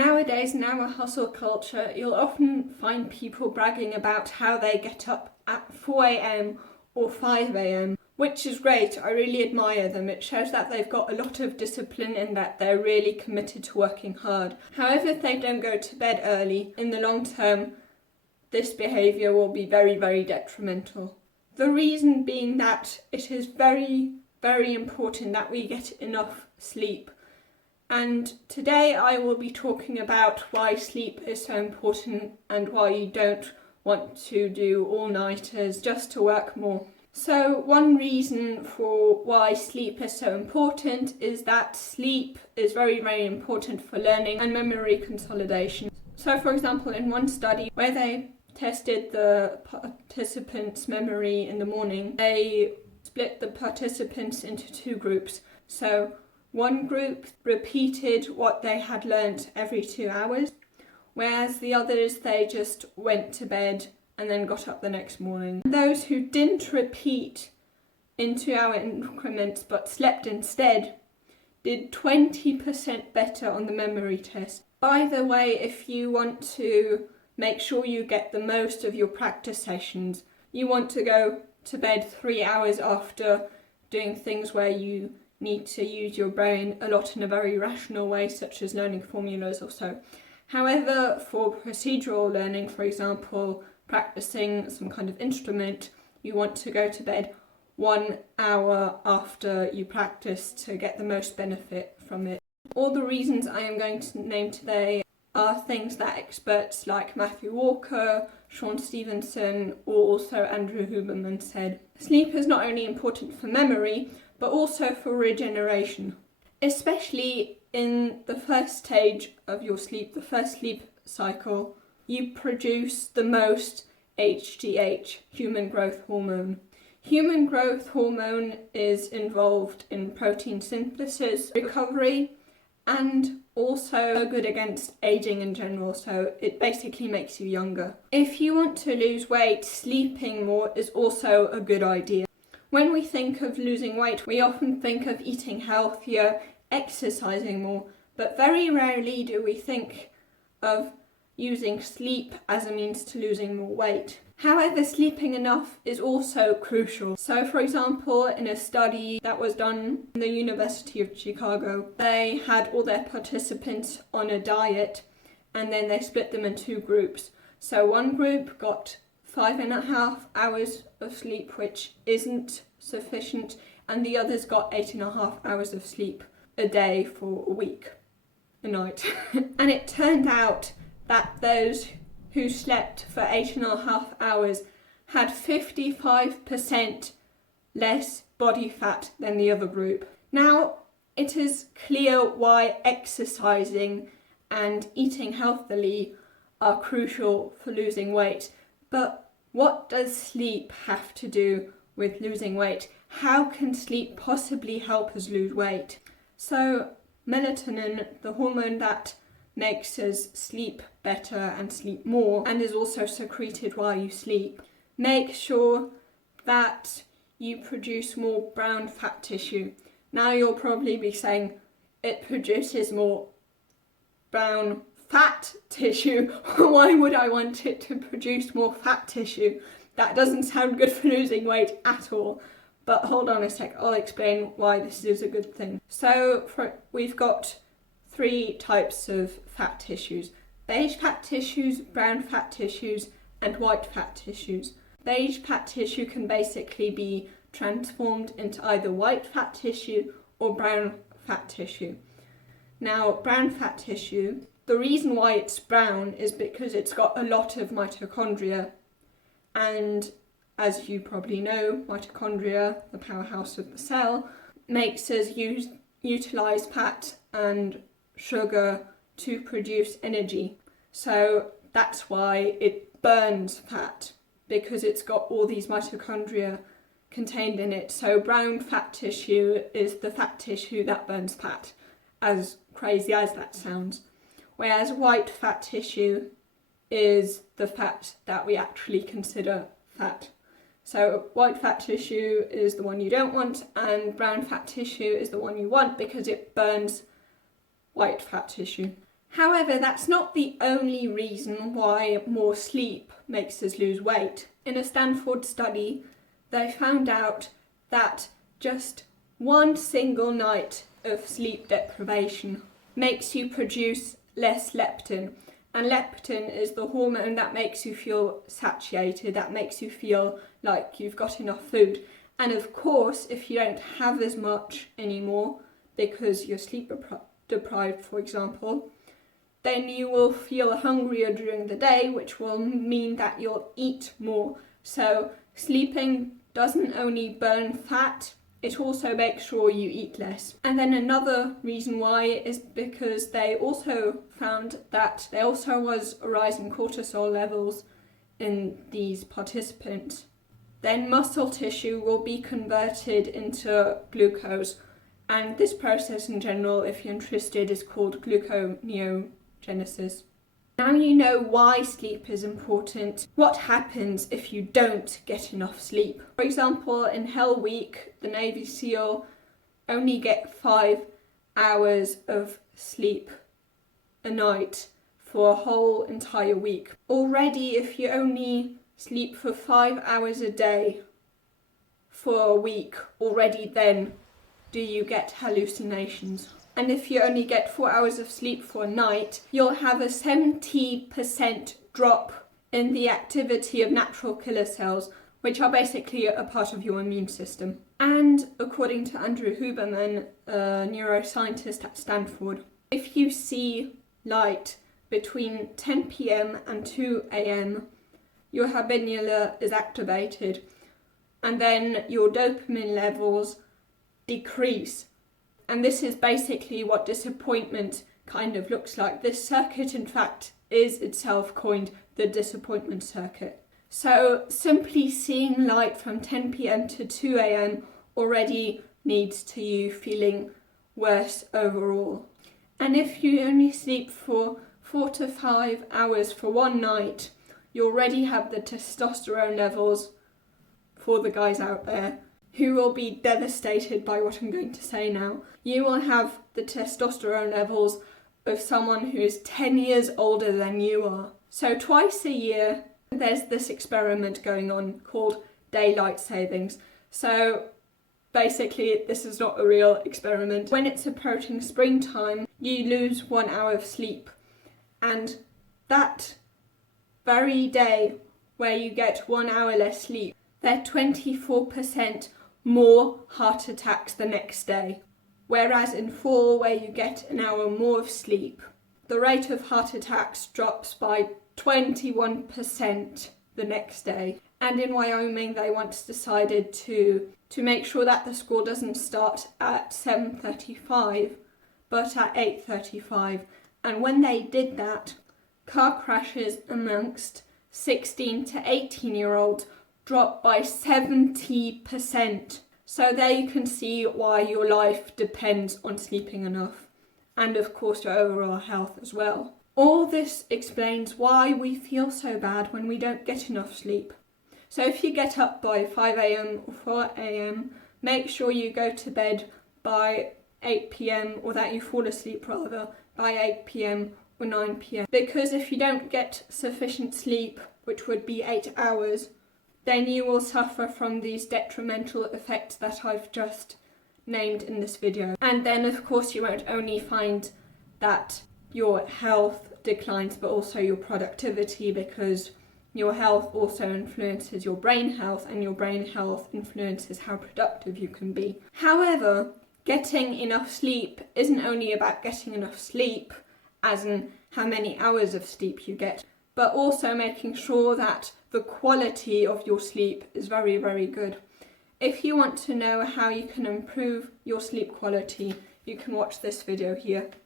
Nowadays, in our hustle culture, you'll often find people bragging about how they get up at 4 a.m. or 5 a.m, which is great. I really admire them. It shows that they've got a lot of discipline and that they're really committed to working hard. However, if they don't go to bed early, in the long term, this behaviour will be very, very detrimental. The reason being that it is very, very important that we get enough sleep. And today I will be talking about why sleep is so important and why you don't want to do all-nighters just to work more. So one reason for why sleep is so important is that sleep is very, very important for learning and memory consolidation. So for example, in one study where they tested the participants' memory in the morning, they split the participants into two groups. So one group repeated what they had learnt every 2 hours, whereas the others, they just went to bed and then got up the next morning. Those who didn't repeat in 2-hour increments but slept instead did 20% better on the memory test. By the way, if you want to make sure you get the most of your practice sessions, you want to go to bed 3 hours after doing things where you need to use your brain a lot in a very rational way, such as learning formulas or so. However, for procedural learning, for example, practicing some kind of instrument, you want to go to bed 1 hour after you practice to get the most benefit from it. All the reasons I am going to name today are things that experts like Matthew Walker, Sean Stevenson, or also Andrew Huberman said. Sleep is not only important for memory, but also for regeneration, especially in the first stage of your sleep, the first sleep cycle. You produce the most HGH, human growth hormone. Human growth hormone is involved in protein synthesis, recovery, and also good against aging in general, so it basically makes you younger. If you want to lose weight, sleeping more is also a good idea. When we think of losing weight, we often think of eating healthier, exercising more, but very rarely do we think of using sleep as a means to losing more weight. However, sleeping enough is also crucial. So for example, in a study that was done in the University of Chicago, they had all their participants on a diet and then they split them in two groups. So one group got 5.5 hours of sleep, which isn't sufficient, and the others got 8.5 hours of sleep a day for a week, a night. And it turned out that those who slept for 8.5 hours had 55% less body fat than the other group. Now, it is clear why exercising and eating healthily are crucial for losing weight, but what does sleep have to do with losing weight? How can sleep possibly help us lose weight? So, melatonin, the hormone that makes us sleep better and sleep more, and is also secreted while you sleep, make sure that you produce more brown fat tissue. Now you'll probably be saying, it produces more brown fat tissue. Why would I want it to produce more fat tissue? That doesn't sound good for losing weight at all. But hold on a sec, I'll explain why this is a good thing. So we've got 3 types of fat tissues: beige fat tissues, brown fat tissues, and white fat tissues. Beige fat tissue can basically be transformed into either white fat tissue or brown fat tissue. Now, brown fat tissue, the reason why it's brown is because it's got a lot of mitochondria, and as you probably know, mitochondria, the powerhouse of the cell, makes us utilize fat and sugar to produce energy. So that's why it burns fat, because it's got all these mitochondria contained in it. So brown fat tissue is the fat tissue that burns fat, as crazy as that sounds. Whereas white fat tissue is the fat that we actually consider fat. So white fat tissue is the one you don't want, and brown fat tissue is the one you want because it burns white fat tissue. However, that's not the only reason why more sleep makes us lose weight. In a Stanford study, they found out that just one single night of sleep deprivation makes you produce less leptin. And leptin is the hormone that makes you feel satiated, that makes you feel like you've got enough food. And of course, if you don't have as much anymore because you're sleep deprived, for example, then you will feel hungrier during the day, which will mean that you'll eat more. So sleeping doesn't only burn fat, it also makes sure you eat less. And then another reason why is because they also found that there also was a rise in cortisol levels in these participants. Then muscle tissue will be converted into glucose, and this process in general, if you're interested, is called gluconeogenesis. Now you know why sleep is important. What happens if you don't get enough sleep? For example, in Hell Week, the Navy SEAL only get 5 hours of sleep a night for a whole entire week. Already, if you only sleep for 5 hours a day for a week, already then do you get hallucinations. And if you only get 4 hours of sleep for a night, you'll have a 70% drop in the activity of natural killer cells, which are basically a part of your immune system. And according to Andrew Huberman, a neuroscientist at Stanford, if you see light between 10 p.m. and 2 a.m., your habenula is activated, and then your dopamine levels decrease. And this is basically what disappointment kind of looks like. This circuit, in fact, is itself coined the disappointment circuit. So simply seeing light from 10 p.m. to 2 a.m. already leads to you feeling worse overall. And if you only sleep for 4 to 5 hours for one night, you already have the testosterone levels, for the guys out there who will be devastated by what I'm going to say now. You will have the testosterone levels of someone who is 10 years older than you are. So twice a year, there's this experiment going on called daylight savings. So basically, this is not a real experiment. When it's approaching springtime, you lose 1 hour of sleep. And that very day where you get 1 hour less sleep, they're 24% more heart attacks the next day. Whereas in fall, where you get an hour more of sleep, the rate of heart attacks drops by 21% the next day. And in Wyoming, they once decided to make sure that the school doesn't start at 7:35, but at 8:35. And when they did that, car crashes amongst 16 to 18-year-olds dropped by 70%. So there you can see why your life depends on sleeping enough, and of course your overall health as well. All this explains why we feel so bad when we don't get enough sleep. So if you get up by 5 a.m. or 4 a.m, make sure you go to bed by 8 p.m, or that you fall asleep rather, by 8 p.m. or 9 p.m. Because if you don't get sufficient sleep, which would be 8 hours, then you will suffer from these detrimental effects that I've just named in this video. And then of course you won't only find that your health declines, but also your productivity, because your health also influences your brain health, and your brain health influences how productive you can be. However, getting enough sleep isn't only about getting enough sleep, as in how many hours of sleep you get, but also making sure that the quality of your sleep is very, very good. If you want to know how you can improve your sleep quality, you can watch this video here.